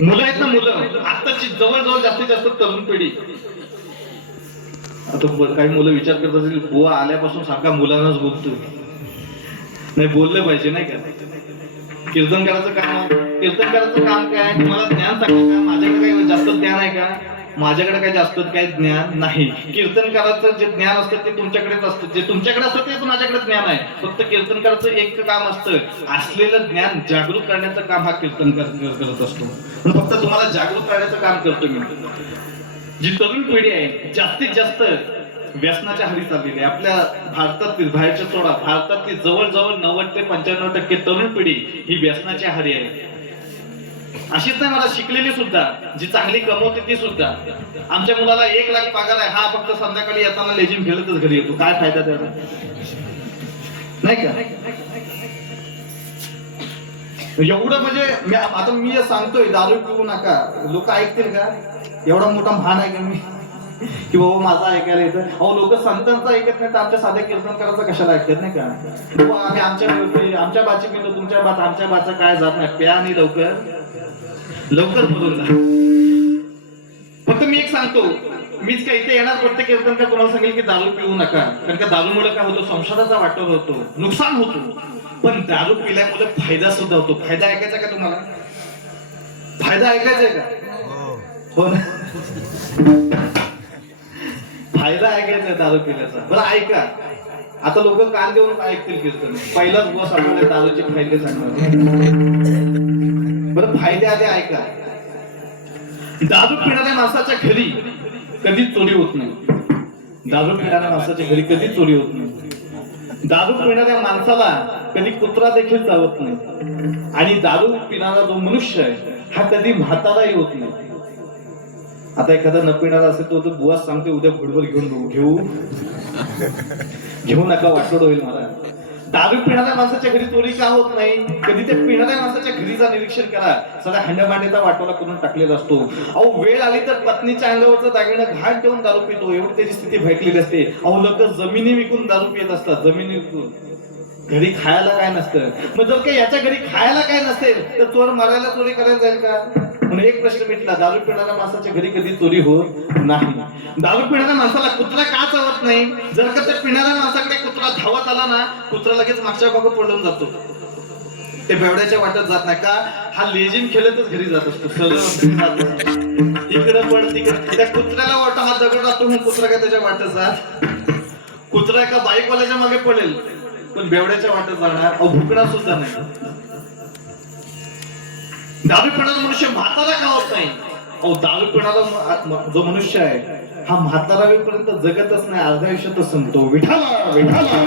मुलं आहेत ना मुलं. आत्ताची जवळजवळ जास्तीत जास्त तरुण पिढी. आता काही मुलं विचार करत असतील बुवा आल्यापासून सारखा मुलांनाच बोलतो नाही बोललं पाहिजे नाही का? कीर्तन करायचं काम कीर्तन करायचं काम काय तुम्हाला ज्ञान सांगायचं माझ्या ज्ञान आहे का? माझ्याकडे काही जास्त काही ज्ञान नाही. कीर्तनकाराचं जे ज्ञान असतं ते तुमच्याकडेच असतं. जे तुमच्याकडे असतं तेच माझ्याकडे ज्ञान आहे. फक्त कीर्तनकाराचं एक काम असतं. असलेलं ज्ञान जागृत करण्याचं काम हा कीर्तनकार करत असतो. फक्त तुम्हाला जागृत करण्याचं काम करतो मी. जी तरुण पिढी आहे जास्तीत जास्त व्यसनाच्या हरी चाललेली आहे. आपल्या भारतातील बाहेरच्या सोडा भारतातील जवळजवळ नव्वद ते पंच्याण्णव टक्के तरुण पिढी ही व्यसनाच्या हारी आहे. अशीच नाही मला शिकलेली सुद्धा. जी चांगली कमवते ती सुद्धा. आमच्या मुलाला एक लाख पगार आहे हा फक्त संध्याकाळी येताना लेजिम खेळतच घरी येतो. काय फायदा त्याचा? नाही का? एवढं म्हणजे मी- आता मी सांगतोय दारू पिऊ नका. लोक ऐकतील का? एवढा मोठा भान आहे का मी? की बाबा माझा ऐकायला येतं. अहो लोक संतांचा ऐकत नाही तर आमच्या साध्या कीर्तन करायचं कशाला ऐकत नाही का? आम्ही आमच्या आमच्या बाची पिलो तुमच्या बात आमच्या बाचा काय जात नाही. प्या आणि लवकर. लवकर बोलून जा. फक्त मी एक सांगतो मीच काय इथे येणार प्रत्येक कीर्तन का तुम्हाला सांगेल की दारू पिऊ नका. कारण का दारूमुळे काय होतो संसाराचा वाटप होतो नुकसान होतो. पण दारू पिल्यामुळे फायदा सुद्धा होतो. फायदा ऐकायचा का तुम्हाला? फायदा ऐकायचा आहे का? हो ना. फायदा ऐकायचा दारू पिल्याचा. बरं ऐका. आता लोक कान देऊन ऐकतील कीर्तन. पहिलाच बस आठवले दारूचे फायदे सांगणार. बरं फायदे आले ऐका. दारू पिणाऱ्या माणसाच्या घरी कधी चोरी होत नाही. दारू पिणाऱ्या माणसाच्या घरी कधी चोरी होत नाही. दारू पिणाऱ्या माणसाला कधी कुत्रा देखील चावत नाही. आणि दारू पिणारा जो मनुष्य आहे हा कधी म्हाताराही होत नाही. आता एखादा न पिणारा असेल तो तो सांगते उद्या फुटबॉल घेऊन घेऊ. घेऊ नका वाटोड होईल मला. दारू पिणाऱ्या माणसाच्या घरी चोरी का होत नाही? कधी त्या पिणाऱ्या माणसाच्या घरीचा निरीक्षण करा. सगळा हंडमांडीचा वाटोला करून टाकलेला असतो. अहो वेळ आली तर पत्नीच्या अंगावरचं दागिनं घाट देऊन दारू पितो. एवढी त्याची स्थिती भेटलेली असते. अहो लोक जमिनी विकून दारू पित असतात. जमिनी विकून. घरी खायला काय नसतं. मग जर काही याच्या घरी खायला काय नसेल तर चोर मारायला चोरी करायला जाईल का? म्हणून एक प्रश्न मिटला दारू पिणाऱ्या माणसाच्या घरी कधी चोरी होत नाही. दारू पिणाऱ्या माणसाला कुत्रा का चावत नाही? जर का त्या पिणाऱ्या माणसाकडे कुत्रा धावत आला ना कुत्रा लगेच मागच्या बाबा पडून जातो. ते बेवड्याच्या वाटत जात नाही का? हा लेजिम खेळतच घरी जात असतो सरळ इकडं पण तिकडे त्या कुत्र्याला वाटतं हा दगड असतो म्हणून कुत्रा काय त्याच्या वाटत जात? कुत्रा एका बाईकवाल्याच्या मागे पडेल पण बेवड्याच्या वाटत जाणार. अहो भुकणार सुद्धा नाही. दारू पिणारा मनुष्य म्हातारा का होत नाही अहो दारू पिणारा जो मनुष्य आहे हा म्हातारा वेळपर्यंत जगतच नाही अर्ध्या आयुष्यातच संपतो विठाला, विठाला.